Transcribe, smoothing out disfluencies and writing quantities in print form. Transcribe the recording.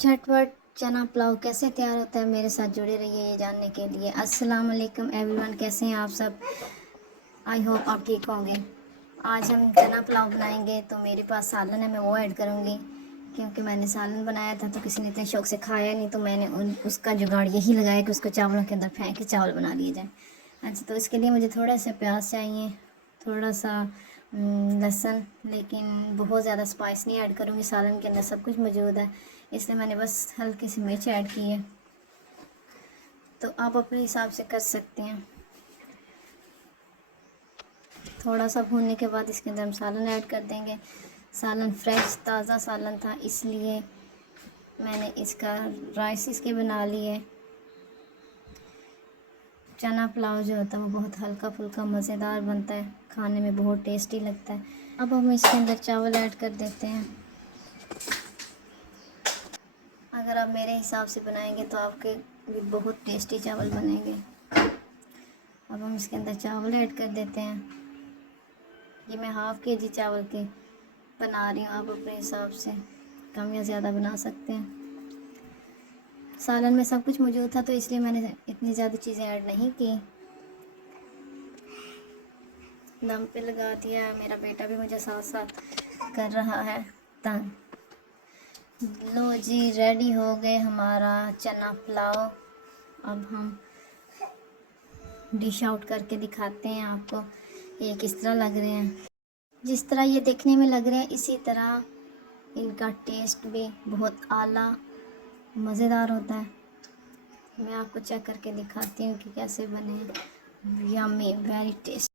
झटपट चना पुलाव कैसे तैयार होता है मेरे साथ जुड़े रहिए ये जानने के लिए। अस्सलाम वालेकुम एवरीवन, कैसे हैं आप सब। आई होप आप ठीक होंगे। आज हम चना पुलाव बनाएंगे तो मेरे पास सालन है, मैं वो ऐड करूँगी क्योंकि मैंने सालन बनाया था तो किसी ने इतने शौक से खाया नहीं, तो मैंने उसका जुगाड़ यही लगाया कि उसको चावलों के अंदर फेंक के चावल बना लिए जाए। अच्छा, तो इसके लिए मुझे थोड़ा सा प्याज चाहिए, थोड़ा सा लहसुन, लेकिन बहुत ज़्यादा स्पाइस नहीं ऐड करूँगी, सालन के अंदर सब कुछ मौजूद है इसलिए मैंने बस हल्की सी मिर्च ऐड की है, तो आप अपने हिसाब से कर सकते हैं। थोड़ा सा भूनने के बाद इसके अंदर हम सालन ऐड कर देंगे। सालन फ्रेश ताज़ा सालन था इसलिए मैंने इसका राइस इसके बना लिए। चना पुलाव जो होता है वो बहुत हल्का फुल्का मज़ेदार बनता है, खाने में बहुत टेस्टी लगता है। अब हम इसके अंदर चावल ऐड कर देते हैं। अगर आप मेरे हिसाब से बनाएंगे तो आपके भी बहुत टेस्टी चावल बनेंगे। अब हम इसके अंदर चावल ऐड कर देते हैं। ये मैं हाफ़ के जी चावल के बना रही हूँ, आप अपने हिसाब से कम या ज़्यादा बना सकते हैं। सालन में सब कुछ मौजूद था तो इसलिए मैंने इतनी ज़्यादा चीज़ें ऐड नहीं की। दम पे लगा दिया है, मेरा बेटा भी मुझे साथ साथ कर रहा है तंग। लो जी, रेडी हो गए हमारा चना पुलाव। अब हम डिश आउट करके दिखाते हैं आपको ये किस तरह लग रहे हैं। जिस तरह ये देखने में लग रहे हैं इसी तरह इनका टेस्ट भी बहुत आला मज़ेदार होता है। मैं आपको चेक करके दिखाती हूँ कि कैसे बने हैं। Yummy, very tasty.